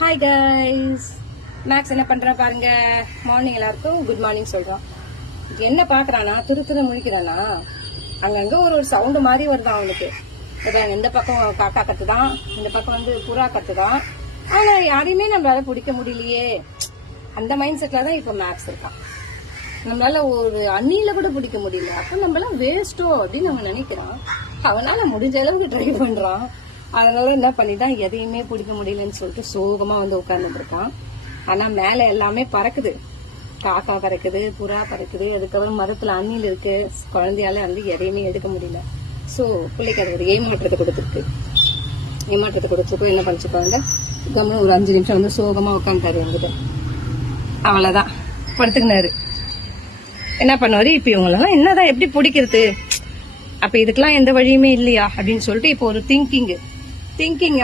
Hi guys, maths என்ன பண்றா பாருங்க. மார்னிங் எல்லாருக்கும் குட் மார்னிங் சொல்றான். என்ன பாக்குறானா, துரு முழிக்கிறானா, அங்கங்க ஒரு சவுண்டு மாதிரி வருதான் அவனுக்கு. இந்த பக்கம் காக்கா கத்துதான், இந்த பக்கம் வந்து புறா கத்துதான். ஆனா யாரையுமே நம்மளால பிடிக்க முடியலையே, அந்த மைண்ட் செட்ல தான் இப்ப மேக்ஸ் இருக்கான். நம்மளால ஒரு அண்ணில கூட பிடிக்க முடியல, அப்ப நம்மளாம் வேஸ்டோ அப்படின்னு அவன் நினைக்கிறான். அவனால முடிஞ்ச அளவுக்கு ட்ரை பண்றான். அதனால என்ன பண்ணிட்டான், எதையுமே பிடிக்க முடியலன்னு சொல்லிட்டு சோகமா வந்து உட்கார்ந்துட்டு இருக்கான். ஆனா மேல எல்லாமே பறக்குது, காக்கா பறக்குது, புறா பறக்குது, அதுக்கப்புறம் மரத்துல அணில் இருக்கு. குழந்தையால வந்து எதையுமே எடுக்க முடியல. சோ பிள்ளைக்கு அது ஒரு ஏமாற்றத்தை கொடுத்துருக்கு. என்ன பண்ணிச்சுப்பாங்க, கம்முன்னு ஒரு 5 நிமிஷம் வந்து சோகமா உட்காந்துட்டாரு வந்துட்டு. அவ்வளவுதான், படுத்துக்கினாரு. என்ன பண்ணுவாரு, இப்ப இவங்களெல்லாம் என்னதான் எப்படி பிடிக்கிறது, அப்ப இதுக்கெல்லாம் எந்த வழியுமே இல்லையா அப்படின்னு சொல்லிட்டு இப்போ ஒரு திங்கிங்